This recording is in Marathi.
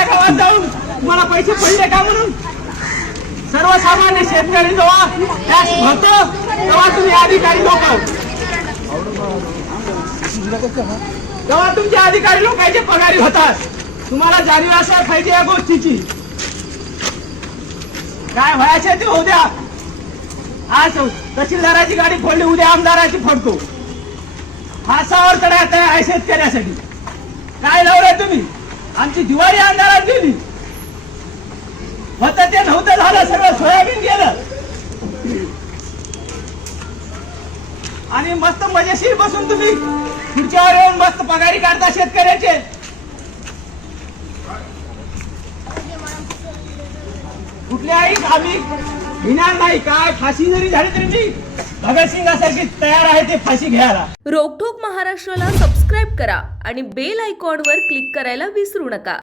खेड्या गावात जाऊन तुम्हाला पैसे पडले का म्हणून सर्वसामान्य शेतकरी जेव्हा टॅक्स भरतो तेव्हा तुम्ही अधिकारी लोक तेव्हा तुमचे अधिकारी लोकांचे पगारी होतात तुम्हाला जाणीव असायला पाहिजे या गोष्टीची काय व्हायचे ते होऊ द्या आज तहसीलदाराची गाडी फोडली उद्या आमदाराची फोडतो फासावर चढायचं आहे शेतकऱ्यासाठी काय लावलंय तुम्ही आमची दिवाळी अंधारात गेली होतं ते नव्हतं झालं सगळं सोयाबीन गेलं आणि मस्त मजेशीर बसून तुम्ही खुर्च्यावर येऊन मस्त पगारी काढता शेतकऱ्याचे कुठल्याही आम्ही घेणार नाही काय फाशी जरी झाली तरी मी भगतसिंगासारखी तयार आहे ते फाशी घ्यायला. रोकठोक महाराष्ट्राला सबस्क्राईब करा आणि बेल आयकॉनवर क्लिक करायला विसरू नका.